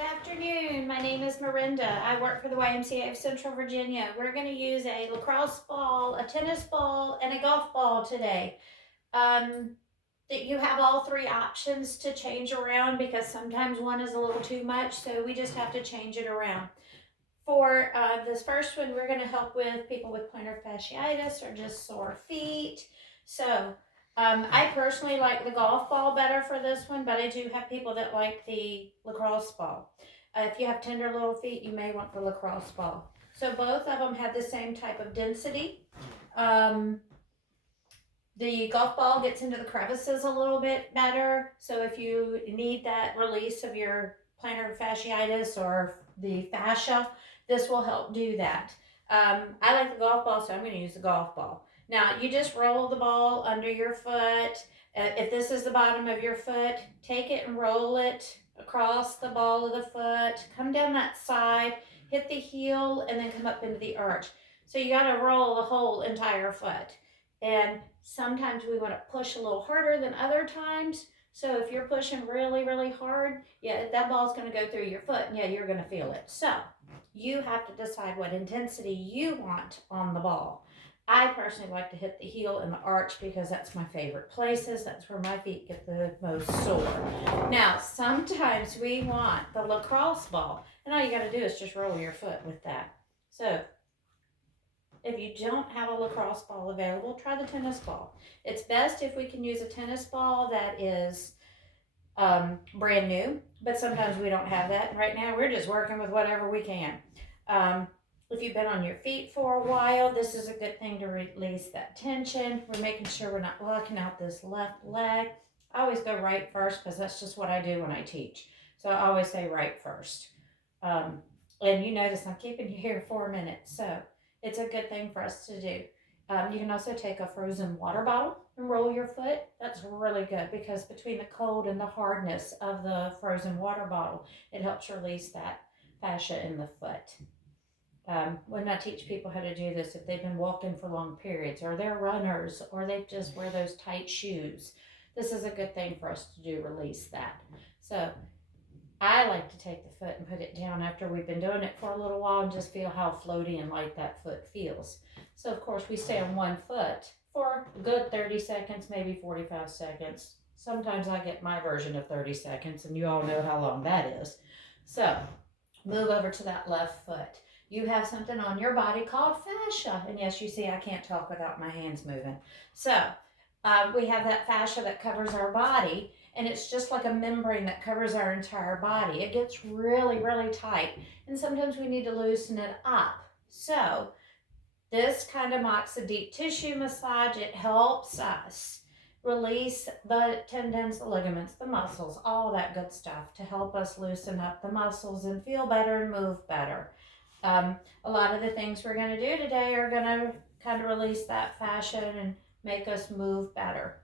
afternoon. My name is Miranda. I work for the YMCA of Central Virginia. We're going to use a lacrosse ball, a tennis ball, and a golf ball today. Um, that you have all three options to change around because sometimes one is a little too much, so we just have to change it around. For this first one, we're going to help with people with plantar fasciitis or just sore feet. So, I personally like the golf ball better for this one, but I do have people that like the lacrosse ball. If you have tender little feet, you may want the lacrosse ball. So, both of them have the same type of density. Um, the golf ball gets into the crevices a little bit better. So, if you need that release of your plantar fasciitis or the fascia, this will help do that. I like the golf ball, so I'm going to use the golf ball. Now, you just roll the ball under your foot. If this is the bottom of your foot, take it and roll it across the ball of the foot. Come down that side, hit the heel, and then come up into the arch. So you got to roll the whole entire foot. And sometimes we want to push a little harder than other times. So if you're pushing really, really hard, yeah, that ball's going to go through your foot, and yeah, you're going to feel it. So you have to decide what intensity you want on the ball. I personally like to hit the heel and the arch because that's my favorite places. That's where my feet get the most sore. Now, sometimes we want the lacrosse ball, and all you got to do is just roll your foot with that. So if you don't have a lacrosse ball available, try the tennis ball. It's best if we can use a tennis ball that is brand new, but sometimes we don't have that. And right now, we're just working with whatever we can. If you've been on your feet for a while, this is a good thing to release that tension. We're making sure we're not locking out this left leg. I always go right first because that's just what I do when I teach. So I always say right first. And you notice I'm keeping you here 4 minutes, so it's a good thing for us to do. You can also take a frozen water bottle and roll your foot. That's really good because between the cold and the hardness of the frozen water bottle, it helps release that fascia in the foot. When I teach people how to do this, if they've been walking for long periods, or they're runners, or they just wear those tight shoes, this is a good thing for us to do, release that. So I like to take the foot and put it down after we've been doing it for a little while and just feel how floaty and light that foot feels. So, of course, we stay on one foot for a good 30 seconds, maybe 45 seconds. Sometimes I get my version of 30 seconds, and you all know how long that is. So, move over to that left foot. You have something on your body called fascia. And yes, you see, I can't talk without my hands moving. So, we have that fascia that covers our body, and it's just like a membrane that covers our entire body. It gets really, really tight, and sometimes we need to loosen it up. So this kind of marks a deep tissue massage. It helps us release the tendons, the ligaments, the muscles, all that good stuff to help us loosen up the muscles and feel better and move better. A lot of the things we're going to do today are going to kind of release that fascia and make us move better.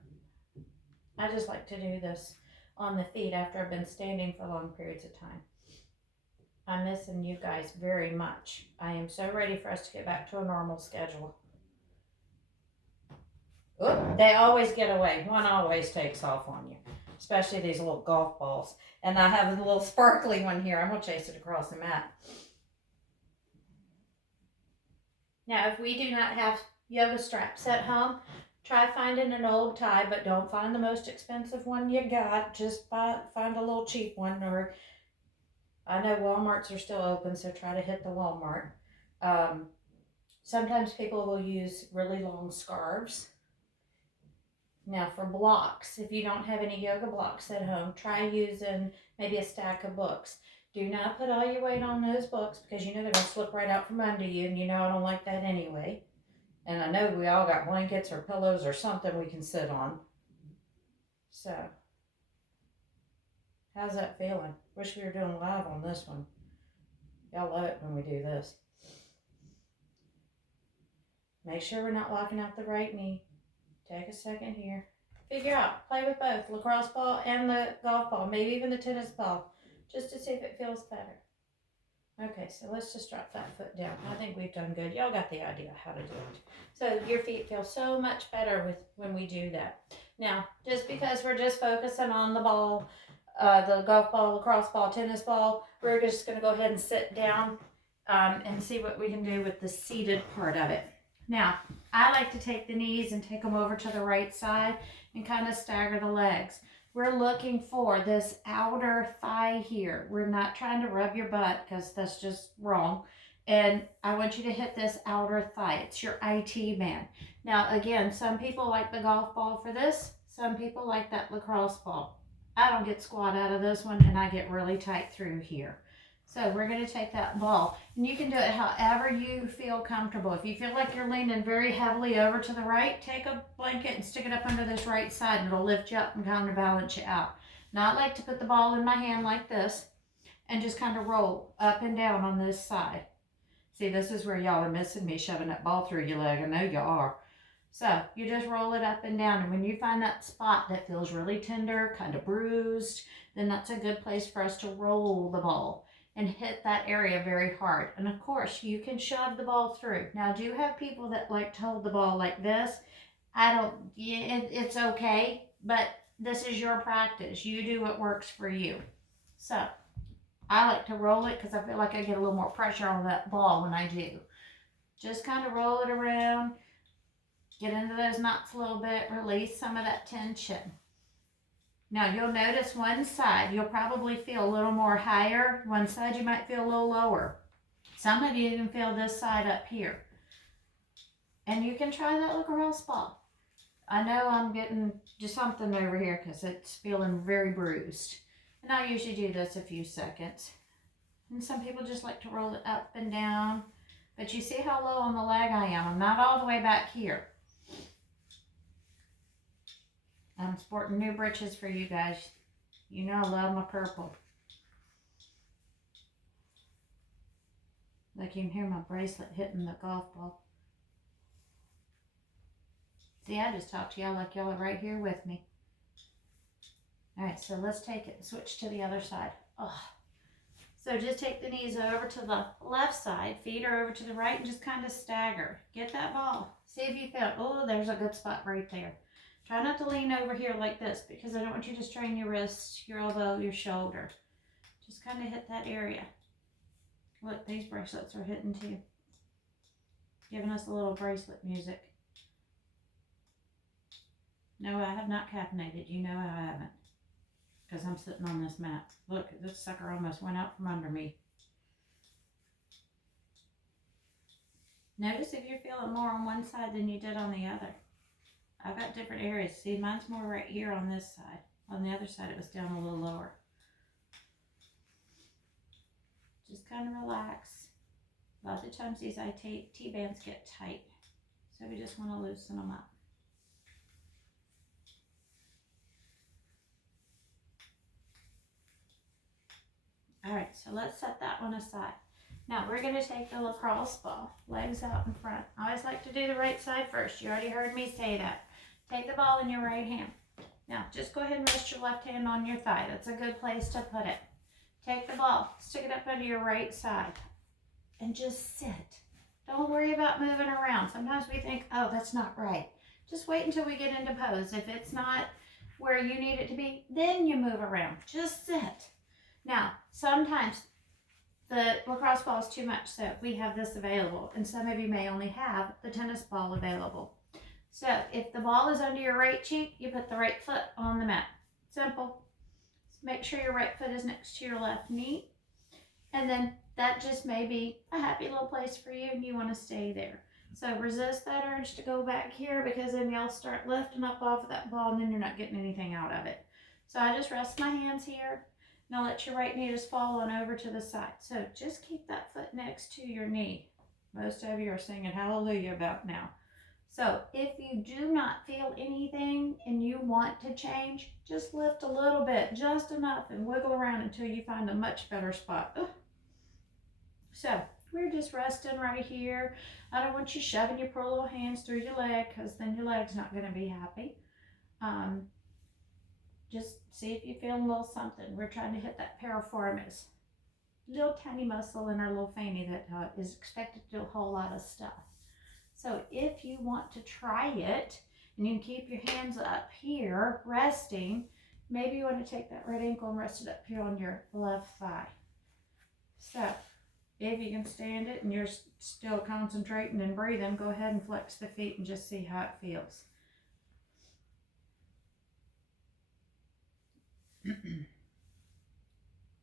I just like to do this on the feet after I've been standing for long periods of time. I'm missing you guys very much. I am so ready for us to get back to a normal schedule. Oop, they always get away. One always takes off on you, especially these little golf balls. And I have a little sparkly one here. I'm going to chase it across the mat. Now, if we do not have yoga straps at home, try finding an old tie, but don't find the most expensive one you got. Just find a little cheap one, or I know Walmarts are still open, so try to hit the Walmart. Sometimes people will use really long scarves. Now for blocks, if you don't have any yoga blocks at home, try using maybe a stack of books. Do not put all your weight on those books because you know they're going to slip right out from under you, and you know I don't like that anyway. And I know we all got blankets or pillows or something we can sit on. So, how's that feeling? Wish we were doing live on this one. Y'all love it when we do this. Make sure we're not locking out the right knee. Take a second here. Figure out, play with both, lacrosse ball and the golf ball, maybe even the tennis ball, just to see if it feels better. Okay, so let's just drop that foot down. I think we've done good. Y'all got the idea how to do it. So your feet feel so much better when we do that. Now, just because we're just focusing on the ball, the golf ball, lacrosse ball, tennis ball. We're just going to go ahead and sit down and see what we can do with the seated part of it. Now, I like to take the knees and take them over to the right side and kind of stagger the legs. We're looking for this outer thigh here. We're not trying to rub your butt because that's just wrong. And I want you to hit this outer thigh. It's your IT band. Now, again, some people like the golf ball for this. Some people like that lacrosse ball. I don't get squat out of this one, and I get really tight through here. So we're going to take that ball, and you can do it however you feel comfortable. If you feel like you're leaning very heavily over to the right, take a blanket and stick it up under this right side, and it'll lift you up and kind of balance you out. Now, I like to put the ball in my hand like this and just kind of roll up and down on this side. See, this is where y'all are missing me shoving that ball through your leg. I know you are. So you just roll it up and down, and when you find that spot that feels really tender, kind of bruised, then that's a good place for us to roll the ball and hit that area very hard. And of course, you can shove the ball through. Now, I do have people that like to hold the ball like this. It's okay, but this is your practice. You do what works for you. So I like to roll it because I feel like I get a little more pressure on that ball when I do. Just kind of roll it around, get into those knots a little bit, release some of that tension. Now you'll notice one side, you'll probably feel a little more higher. One side you might feel a little lower. Some of you even feel this side up here. And you can try that lacrosse ball. I know I'm getting just something over here because it's feeling very bruised. And I usually do this a few seconds. And some people just like to roll it up and down. But you see how low on the leg I am. I'm not all the way back here. I'm sporting new breeches for you guys. You know I love my purple. Like you can hear my bracelet hitting the golf ball. See, I just talked to y'all like y'all are right here with me. All right, so let's take it and switch to the other side. Oh. So just take the knees over to the left side, feet are over to the right, and just kind of stagger. Get that ball. See if you feel, oh, there's a good spot right there. Try not to lean over here like this because I don't want you to strain your wrist, your elbow, your shoulder. Just kind of hit that area. Look, these bracelets are hitting too. Giving us a little bracelet music. No, I have not caffeinated. You know I haven't. Because I'm sitting on this mat. Look, this sucker almost went out from under me. Notice if you're feeling more on one side than you did on the other. I've got different areas. See, mine's more right here on this side. On the other side, it was down a little lower. Just kind of relax. A lot of the times these IT bands get tight. So we just want to loosen them up. All right, so let's set that one aside. Now we're going to take the lacrosse ball, legs out in front. I always like to do the right side first. You already heard me say that. Take the ball in your right hand. Now just go ahead and rest your left hand on your thigh. That's a good place to put it. Take the ball, stick it up under your right side, and just sit. Don't worry about moving around. Sometimes we think, oh, that's not right. Just wait until we get into pose. If it's not where you need it to be, then you move around. Just sit. Now, sometimes the lacrosse ball is too much, so we have this available, and some of you may only have the tennis ball available. So if the ball is under your right cheek, you put the right foot on the mat. Simple. Make sure your right foot is next to your left knee, and then that just may be a happy little place for you, and you want to stay there. So resist that urge to go back here, because then you'll start lifting up off of that ball, and then you're not getting anything out of it. So I just rest my hands here. Now let your right knee just fall on over to the side. So just keep that foot next to your knee. Most of you are singing hallelujah about now. So if you do not feel anything and you want to change, just lift a little bit, just enough, and wiggle around until you find a much better spot. Ugh. So we're just resting right here. I don't want you shoving your poor little hands through your leg, because then your leg's not going to be happy. Just see if you feel a little something. We're trying to hit that piriformis, little tiny muscle in our little fanny that is expected to do a whole lot of stuff. So if you want to try it, and you can keep your hands up here resting, Maybe you want to take that right ankle and rest it up here on your left thigh. So, if you can stand it and you're still concentrating and breathing, go ahead and flex the feet and just see how it feels.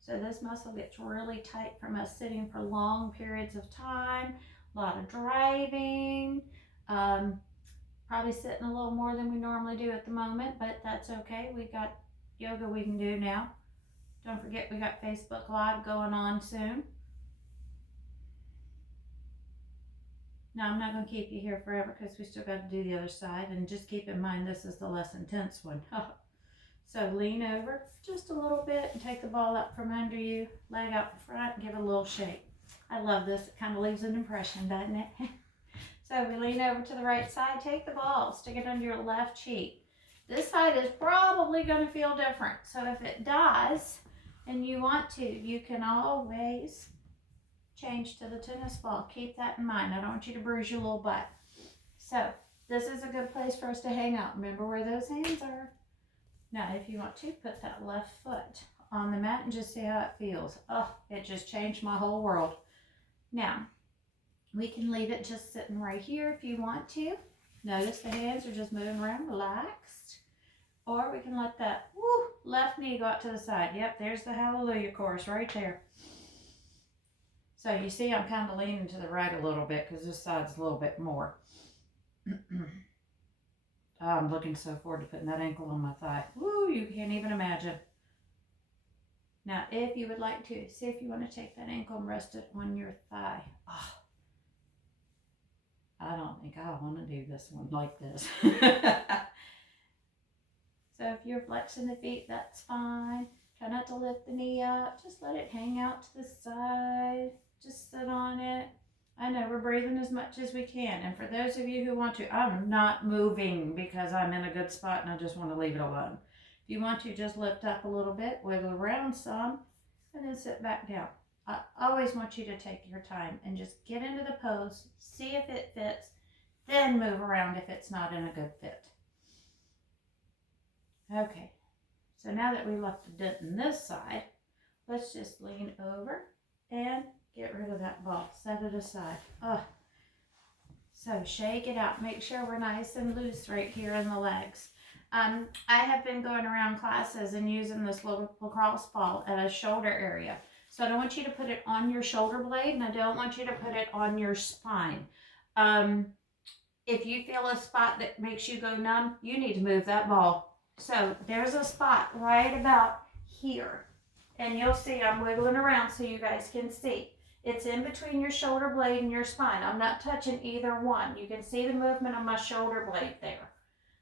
So this muscle gets really tight from us sitting for long periods of time, a lot of driving, probably sitting a little more than we normally do at the moment, but that's okay. We got yoga we can do now. Don't forget we got Facebook Live going on soon. Now I'm not going to keep you here forever because we still got to do the other side, and just keep in mind this is the less intense one. So lean over just a little bit and take the ball up from under you, leg out in front, and give it a little shake. I love this. It kind of leaves an impression, doesn't it? So we lean over to the right side, take the ball, stick it under your left cheek. This side is probably going to feel different. So if it does, and you want to, you can always change to the tennis ball. Keep that in mind. I don't want you to bruise your little butt. So this is a good place for us to hang out. Remember where those hands are. Now, if you want to, put that left foot on the mat and just see how it feels. Oh, it just changed my whole world. Now, we can leave it just sitting right here if you want to. Notice the hands are just moving around, relaxed. Or we can let that left knee go out to the side. Yep, there's the hallelujah chorus right there. So you see I'm kind of leaning to the right a little bit because this side's a little bit more. I'm looking so forward to putting that ankle on my thigh. Woo, you can't even imagine. Now, if you would like to, see if you want to take that ankle and rest it on your thigh. Oh, I don't think I want to do this one like this. So if you're flexing the feet, that's fine. Try not to lift the knee up. Just let it hang out to the side. Just sit on it. I know we're breathing as much as we can. And for those of you who want to, I'm not moving because I'm in a good spot and I just want to leave it alone. If you want to, just lift up a little bit, wiggle around some, and then sit back down. I always want you to take your time and just get into the pose, see if it fits, then move around if it's not in a good fit. Okay, so now that we left the dent in this side, let's just lean over and get rid of that ball. Set it aside. So shake it out. Make sure we're nice and loose right here in the legs. I have been going around classes and using this little lacrosse ball at a shoulder area. So I don't want you to put it on your shoulder blade, and I don't want you to put it on your spine. If you feel a spot that makes you go numb, you need to move that ball. So there's a spot right about here. And you'll see I'm wiggling around so you guys can see. It's in between your shoulder blade and your spine. I'm not touching either one. You can see the movement of my shoulder blade there.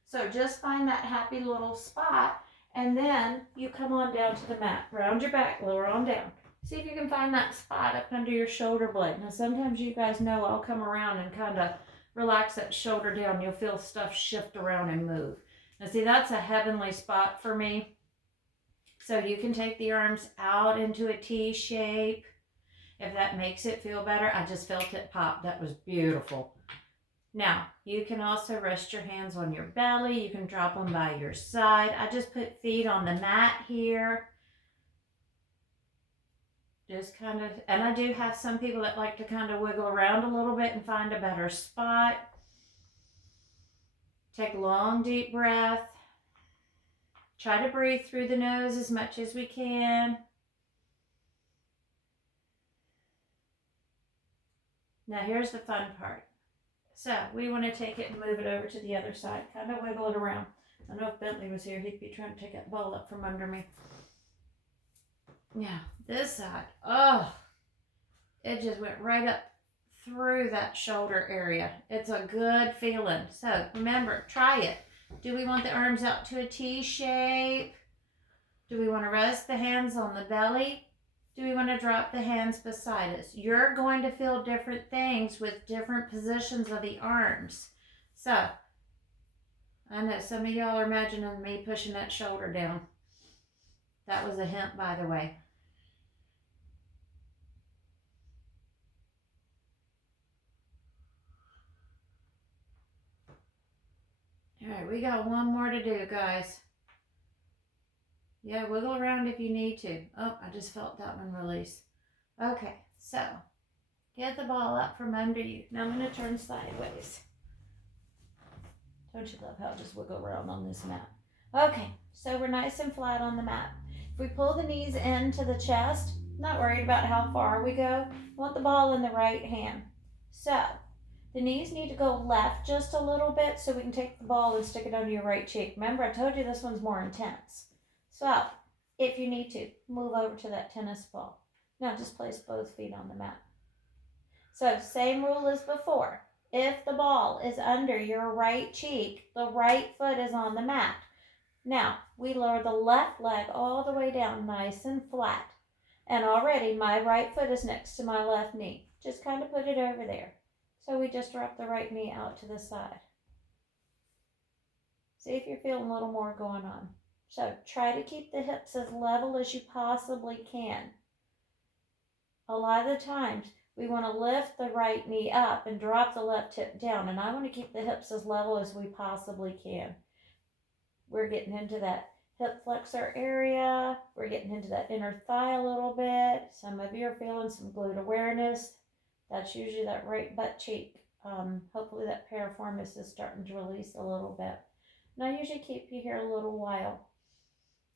So just find that happy little spot, and then you come on down to the mat. Round your back, lower on down. See if you can find that spot up under your shoulder blade. Now sometimes you guys know I'll come around and kind of relax that shoulder down. You'll feel stuff shift around and move. Now see, that's a heavenly spot for me. So you can take the arms out into a T shape. If that makes it feel better, I just felt it pop. That was beautiful. Now, you can also rest your hands on your belly. You can drop them by your side. I just put feet on the mat here. Just kind of, and I do have some people that like to kind of wiggle around a little bit and find a better spot. Take a long, deep breath. Try to breathe through the nose as much as we can. Now here's the fun part. So we want to take it and move it over to the other side. Kind of wiggle it around. I know if Bentley was here, he'd be trying to take that ball up from under me. Now, this side. Oh, it just went right up through that shoulder area. It's a good feeling. So remember, try it. Do we want the arms out to a T shape? Do we want to rest the hands on the belly? Do we want to drop the hands beside us? You're going to feel different things with different positions of the arms. So, I know some of y'all are imagining me pushing that shoulder down. That was a hint, by the way. All right, we got one more to do, guys. Yeah, wiggle around if you need to. Oh, I just felt that one release. Okay, so get the ball up from under you. Now I'm going to turn sideways. Don't you love how I just wiggle around on this mat? Okay, so we're nice and flat on the mat. If we pull the knees into the chest, not worried about how far we go. Want the ball in the right hand. So the knees need to go left just a little bit so we can take the ball and stick it under your right cheek. Remember, I told you this one's more intense. So if you need to, move over to that tennis ball. Now just place both feet on the mat. So same rule as before. If the ball is under your right cheek, the right foot is on the mat. Now, we lower the left leg all the way down nice and flat. And already my right foot is next to my left knee. Just kind of put it over there. So we just drop the right knee out to the side. See if you're feeling a little more going on. So try to keep the hips as level as you possibly can. A lot of the times, we want to lift the right knee up and drop the left hip down. And I want to keep the hips as level as we possibly can. We're getting into that hip flexor area. We're getting into that inner thigh a little bit. Some of you are feeling some glute awareness. That's usually that right butt cheek. Hopefully that piriformis is starting to release a little bit. And I usually keep you here a little while.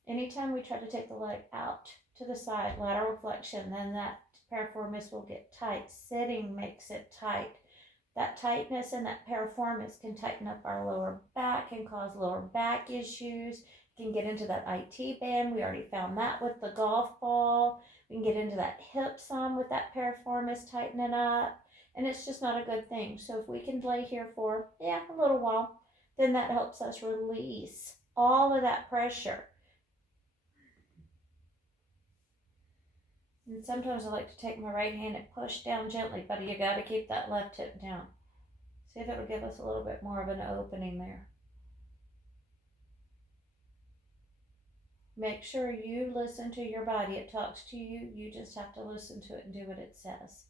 Anytime we try to take the leg out to the side, lateral flexion, then that piriformis will get tight. Sitting makes it tight. That tightness in that piriformis can tighten up our lower back, can cause lower back issues, can get into that IT band. We already found that with the golf ball. We can get into that hip some with that piriformis tightening up, and it's just not a good thing. So if we can lay here for, a little while, then that helps us release all of that pressure. And sometimes I like to take my right hand and push down gently, but you got to keep that left hip down. See if it would give us a little bit more of an opening there. Make sure you listen to your body. It talks to you. You just have to listen to it and do what it says.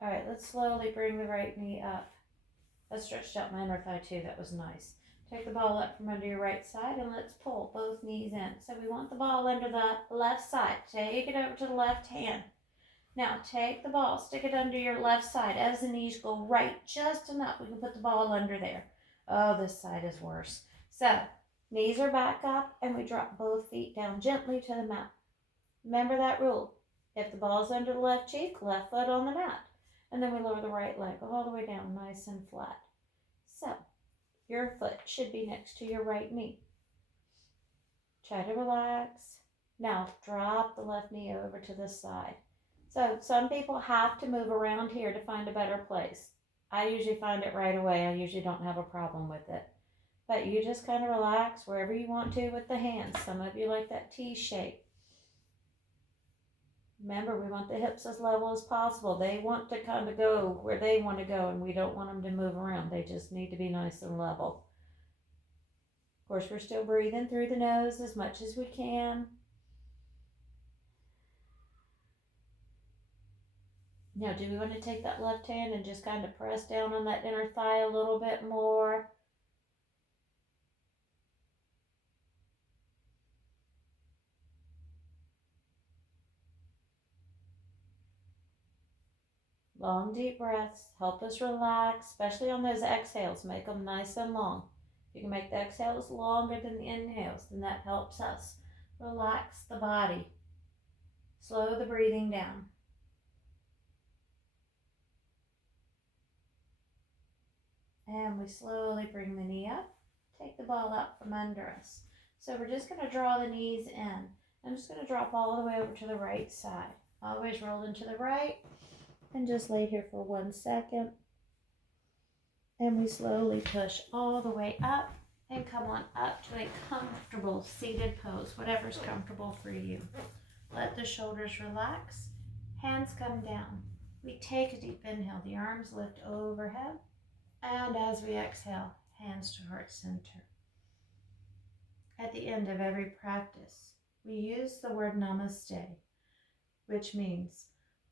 All right, let's slowly bring the right knee up. I stretched out my inner thigh too. That was nice. Take the ball up from under your right side and let's pull both knees in. So we want the ball under the left side. Take it over to the left hand. Now take the ball, stick it under your left side as the knees go right just enough. We can put the ball under there. Oh, this side is worse. So knees are back up and we drop both feet down gently to the mat. Remember that rule. If the ball's under the left cheek, left foot on the mat. And then we lower the right leg all the way down nice and flat. So your foot should be next to your right knee. Try to relax. Now drop the left knee over to the side. So some people have to move around here to find a better place. I usually find it right away. I usually don't have a problem with it. But you just kind of relax wherever you want to with the hands. Some of you like that T shape. Remember, we want the hips as level as possible. They want to kind of go where they want to go, and we don't want them to move around. They just need to be nice and level. Of course, we're still breathing through the nose as much as we can. Now, do we want to take that left hand and just kind of press down on that inner thigh a little bit more? Long, deep breaths help us relax, especially on those exhales. Make them nice and long. If you can make the exhales longer than the inhales, then that helps us relax the body. Slow the breathing down. And we slowly bring the knee up. Take the ball out from under us. So we're just going to draw the knees in. I'm just going to drop all the way over to the right side. Always roll into the right. And just lay here for 1 second. And we slowly push all the way up and come on up to a comfortable seated pose, whatever's comfortable for you. Let the shoulders relax. Hands come down. We take a deep inhale. The arms lift overhead. And as we exhale, hands to heart center. At the end of every practice, we use the word namaste, which means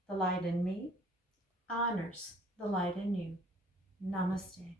the light in me honors the light in you. Namaste.